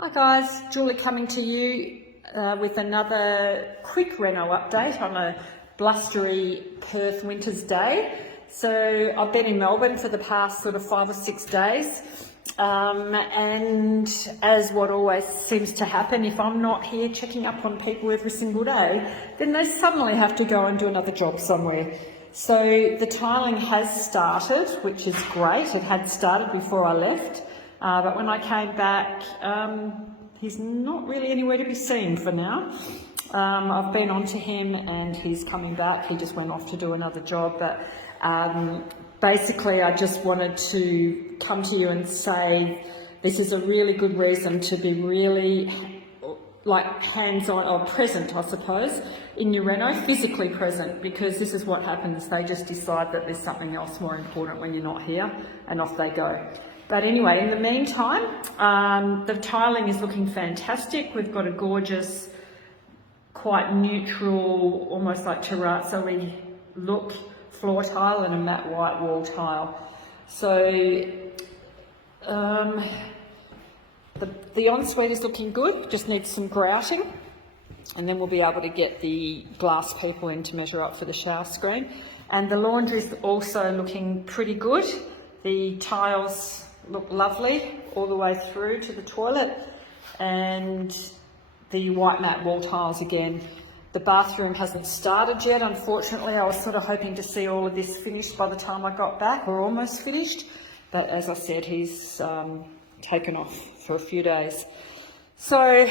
Hi guys, Julie coming to you with another quick reno update on a blustery Perth winter's day. So I've been in Melbourne for the past sort of 5 or 6 days, and as what always seems to happen, if I'm not here checking up on people every single day, then they suddenly have to go and do another job somewhere. So the tiling has started, which is great. It had started before I left. But when I came back, he's not really anywhere to be seen for now. I've been on to him and he's coming back. He just went off to do another job. But basically, I just wanted to come to you and say this is a really good reason to be really hands-on or present, I suppose, in your reno, physically present, because this is what happens. They just decide that there's something else more important when you're not here and off they go. But anyway, in the meantime, the tiling is looking fantastic. We've got a gorgeous, quite neutral, almost like terrazzo-y look floor tile and a matte white wall tile. So the ensuite is looking good, just needs some grouting, and then we'll be able to get the glass people in to measure up for the shower screen. And the laundry is also looking pretty good. The tiles look lovely all the way through to the toilet, and the white matte wall tiles again. The bathroom hasn't started yet, unfortunately. I was sort of hoping to see all of this finished by the time I got back, or almost finished, but as I said, he's taken off for a few days. So,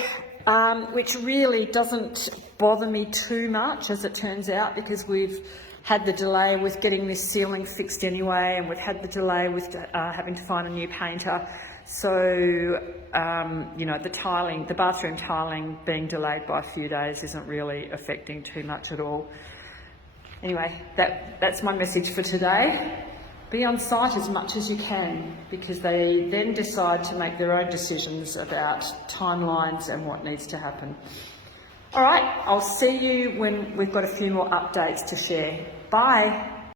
which really doesn't bother me too much, as it turns out, because we've had the delay with getting this ceiling fixed anyway, and we've had the delay with having to find a new painter. So, the bathroom tiling being delayed by a few days isn't really affecting too much at all. Anyway, that's my message for today. Be on site as much as you can, because they then decide to make their own decisions about timelines and what needs to happen. All right, I'll see you when we've got a few more updates to share. Bye.